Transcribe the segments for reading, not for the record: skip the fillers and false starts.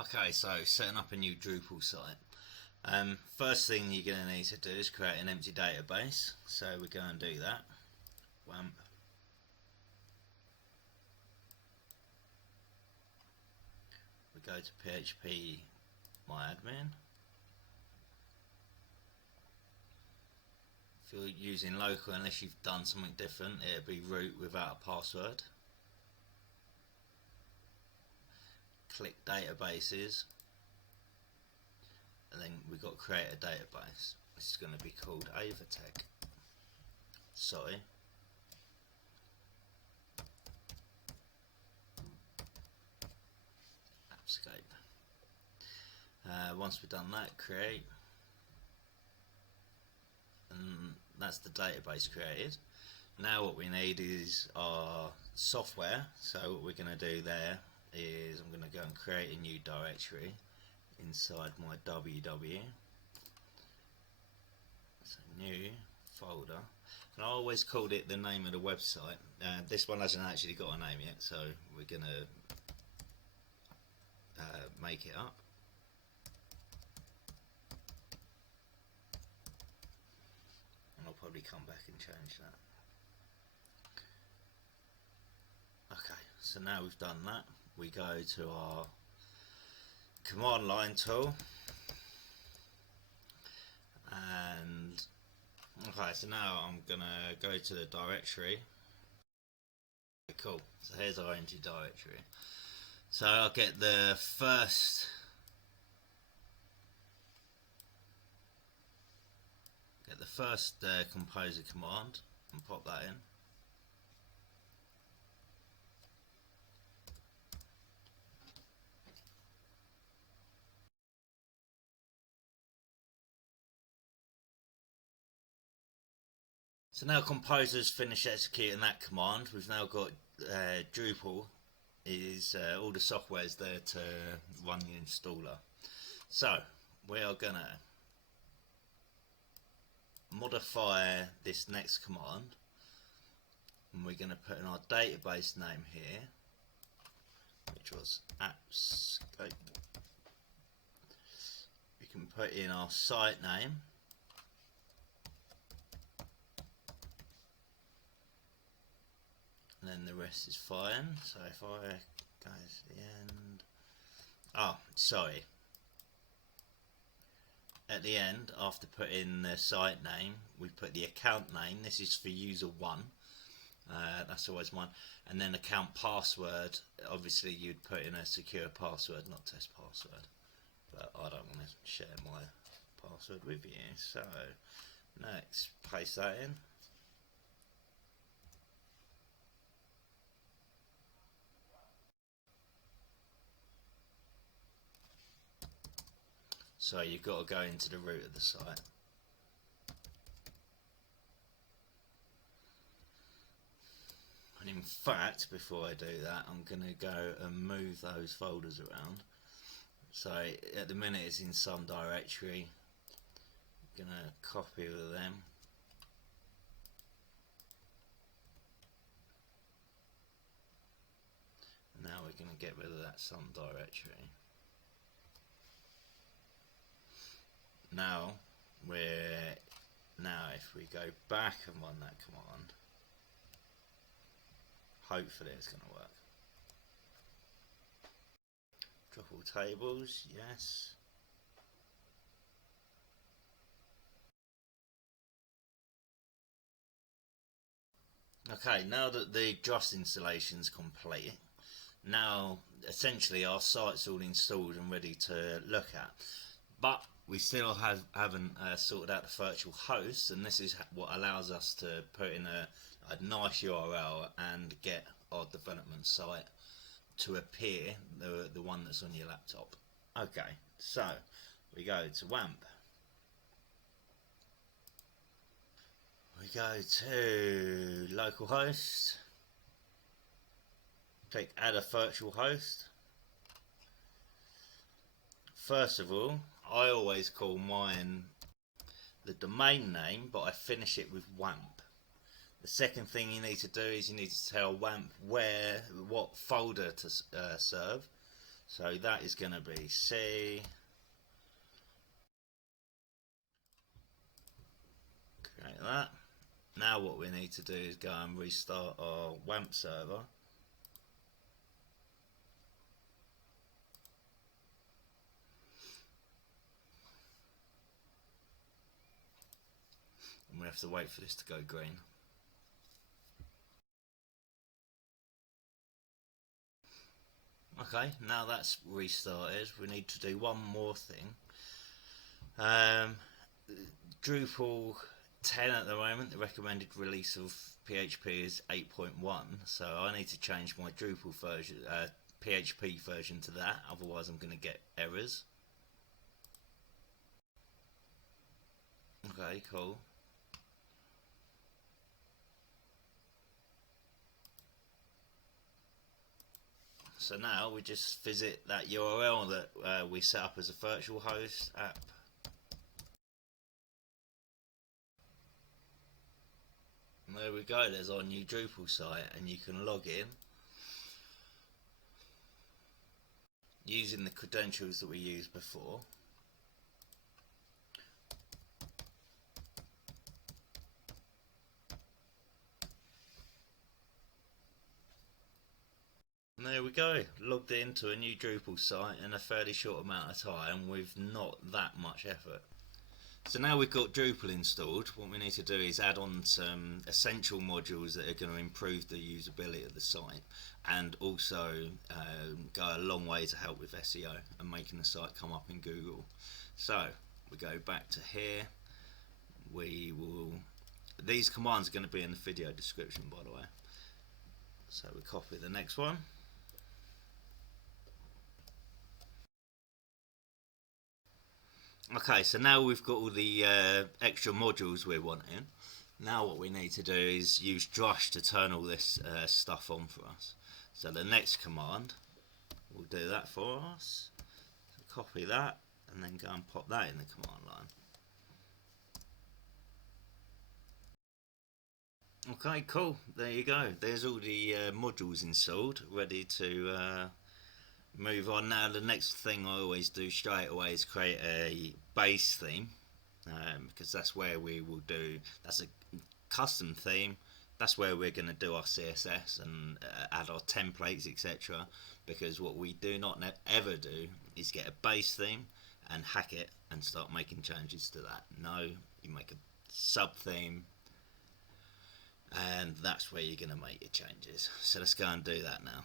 Okay, so setting up a new Drupal site. First thing you're going to need to do is create an empty database. So we go and do that. WAMP. We go to PHP myadmin. If you're using local, unless you've done something different, it'll be root without a password. Click databases, and then we've got to create a database. This is going to be called Avatech. Sorry. Appscape. Once we've done that, create, and that's the database created. Now what we need is our software. So what we're going to do there is I'm going to go and create a new directory inside my www. So new folder, and I always called it the name of the website. This one hasn't actually got a name yet, so we're going to make it up. And I'll probably come back and change that. Okay, so now we've done that, we go to our command line tool, and okay, so now I'm gonna go to the directory. Cool, so here's our empty directory. So I'll get the first composer command and pop that in. So now composer's finished executing that command. We've now got Drupal is all the software is there to run the installer. So we are gonna modify this next command, and we're gonna put in our database name here, which was Appscape. We can put in our site name. And then the rest is fine. So if I go to the end, sorry, at the end, after putting the site name, we put the account name. This is for user 1, that's always mine, and then account password. Obviously you'd put in a secure password, not test password, but I don't want to share my password with you. So next, paste that in. So you've got to go into the root of the site. And in fact, before I do that, I'm going to go and move those folders around. So at the minute it's in some directory. I'm going to copy all of them. Now we're going to get rid of that some directory. Now if we go back and run that command, hopefully it's going to work. Drop all tables, yes. Okay, now that the Just installation is complete, now essentially our site's all installed and ready to look at. But we still haven't sorted out the virtual host, and this is what allows us to put in a nice URL and get our development site to appear, the one that's on your laptop. Okay, so we go to WAMP. We go to localhost, click add a virtual host. First of all, I always call mine the domain name, but I finish it with WAMP. The second thing you need to do is you need to tell WAMP what folder to serve. So that is going to be C. Create that. Now what we need to do is go and restart our WAMP server. And we have to wait for this to go green. Okay, now that's restarted, we need to do one more thing. Drupal 10 at the moment, the recommended release of PHP is 8.1, so I need to change my Drupal version, PHP version to that, otherwise I'm going to get errors. Okay, cool. So now we just visit that URL that we set up as a virtual host app. And there we go, there's our new Drupal site, and you can log in using the credentials that we used before. And there we go, logged into a new Drupal site in a fairly short amount of time with not that much effort. So now we've got Drupal installed, what we need to do is add on some essential modules that are going to improve the usability of the site, and also go a long way to help with SEO and making the site come up in Google. So we go back to here, these commands are going to be in the video description, by the way. So we copy the next one. Okay, so now we've got all the extra modules we're wanting. Now what we need to do is use Drush to turn all this stuff on for us. So the next command will do that for us. So copy that and then go and pop that in the command line. Okay, cool. There you go. There's all the modules installed, ready to move on. Now the next thing I always do straight away is create a base theme, because that's where we will do, that's a custom theme, that's where we're going to do our CSS and add our templates, etc. Because what we do not ever do is get a base theme and hack it and start making changes to that. No, you make a sub theme and that's where you're going to make your changes. So let's go and do that now.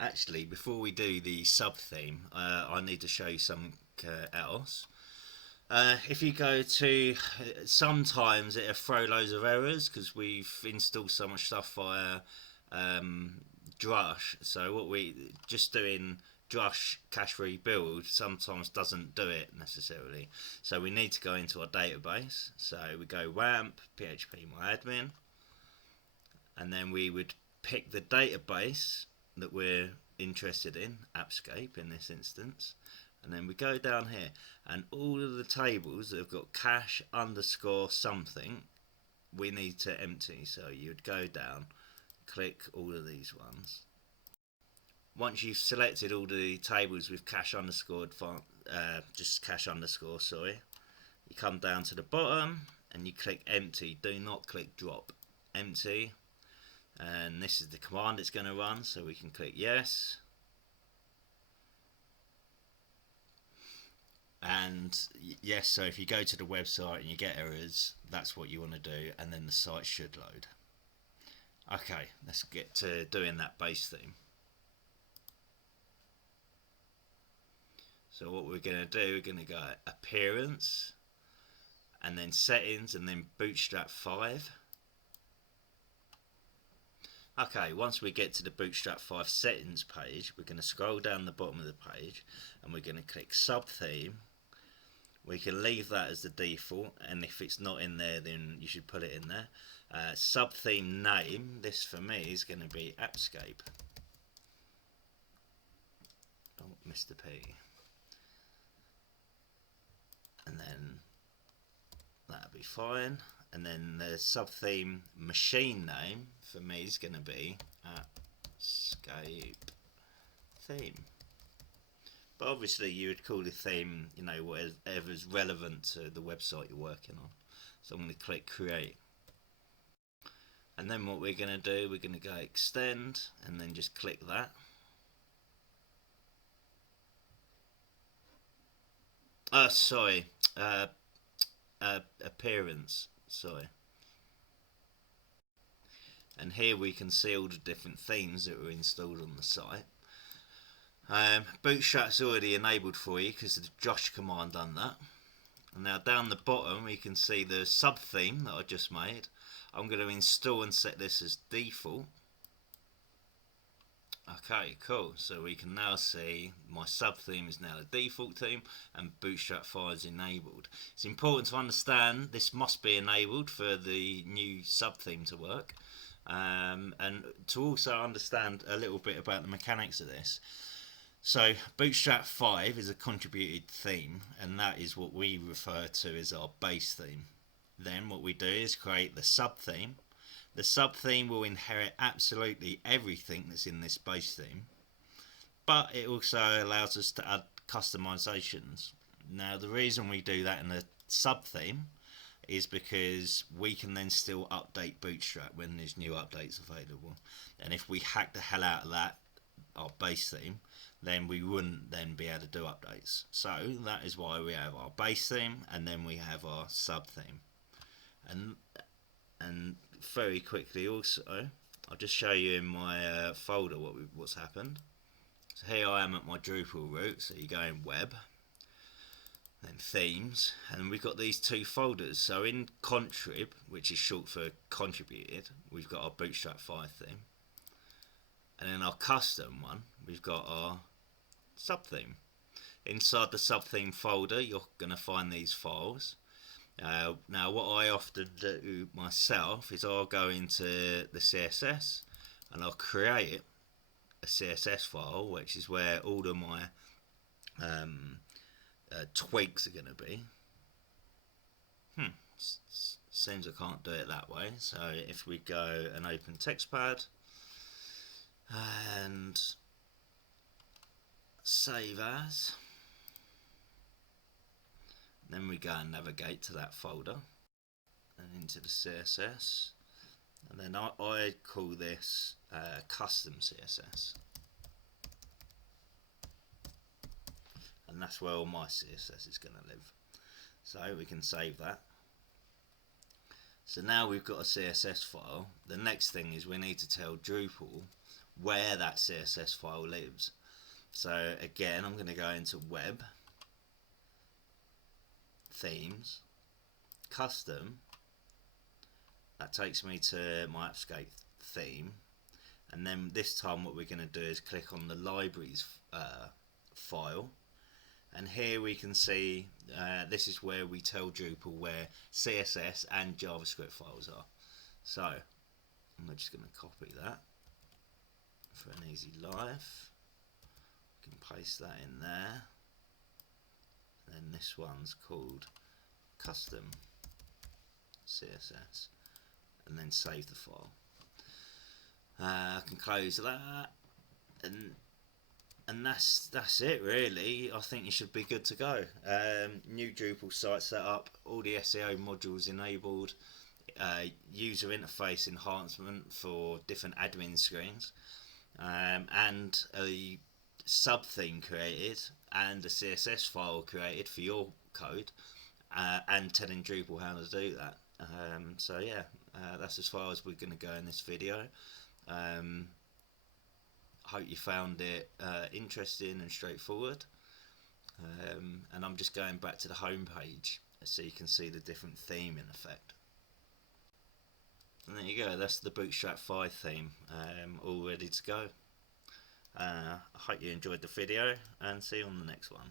Actually, before we do the sub theme, I need to show you something else. If you go to, sometimes it'll throw loads of errors because we've installed so much stuff via Drush. So what we just doing Drush cache rebuild sometimes doesn't do it necessarily. So we need to go into our database. So we go WAMP PHP my admin, and then we would pick the database that we're interested in, Appscape in this instance, and then we go down here and all of the tables that have got cache underscore something we need to empty. So you'd go down, click all of these ones. Once you've selected all the tables with cache underscore, just cache underscore, sorry, you come down to the bottom and you click empty. Do not click drop, empty. And this is the command it's going to run, so we can click yes. And yes, so if you go to the website and you get errors, that's what you want to do, and then the site should load. Okay, let's get to doing that base theme. So what we're going to do, we're going to go appearance, and then settings, and then Bootstrap 5. Okay, once we get to the Bootstrap 5 settings page, we're going to scroll down the bottom of the page and we're going to click sub theme. We can leave that as the default, and if it's not in there then you should put it in there. Sub theme name, this for me is going to be Appscape. Oh, Mr. P. And then that'll be fine. And then the sub theme machine name for me is going to be Appscape theme. But obviously you would call the theme, you know, whatever's relevant to the website you're working on. So I'm going to click create. And then what we're going to do, we're going to go extend and then just click that. Sorry, appearance, sorry. And here we can see all the different themes that were installed on the site. Bootstrap's already enabled for you because the Josh command done that. And now down the bottom we can see the sub theme that I just made. I'm going to install and set this as default. Okay, cool. So we can now see my sub theme is now the default theme and Bootstrap 5 is enabled. It's important to understand this must be enabled for the new sub theme to work, and to also understand a little bit about the mechanics of this. So Bootstrap 5 is a contributed theme, and that is what we refer to as our base theme. Then what we do is create the sub theme. The sub theme will inherit absolutely everything that's in this base theme, but it also allows us to add customizations. Now the reason we do that in the sub theme is because we can then still update Bootstrap when there's new updates available, and if we hack the hell out of that, our base theme, then we wouldn't then be able to do updates. So that is why we have our base theme and then we have our sub theme. And very quickly also, I'll just show you in my folder what's happened. So here I am at my Drupal root, so you go in web, then themes, and we've got these two folders. So in contrib, which is short for contributed, we've got our Bootstrap 5 theme, and in our custom one we've got our sub theme. Inside the sub theme folder you're going to find these files. Now what I often do myself is I'll go into the CSS and I'll create a CSS file, which is where all of my tweaks are going to be. Seems I can't do it that way, so if we go and open TextPad and save as, then we go and navigate to that folder and into the CSS, and then I call this custom CSS, and that's where all my CSS is going to live. So we can save that. So now we've got a CSS file. The next thing is we need to tell Drupal where that CSS file lives. So again, I'm going to go into web, themes, custom. That takes me to my Appscape theme, and then this time what we're going to do is click on the libraries file, and here we can see this is where we tell Drupal where CSS and JavaScript files are. So I'm just going to copy that for an easy life. We can paste that in there. And this one's called custom CSS, and then save the file. I can close that, and that's it really. I think you should be good to go. New Drupal site set up, all the SEO modules enabled, user interface enhancement for different admin screens, and a sub theme created and a CSS file created for your code, and telling Drupal how to do that. So yeah, that's as far as we're going to go in this video. Hope you found it interesting and straightforward, and I'm just going back to the home page so you can see the different theme in effect. And there you go, that's the Bootstrap 5 theme, all ready to go. I hope you enjoyed the video, and see you on the next one.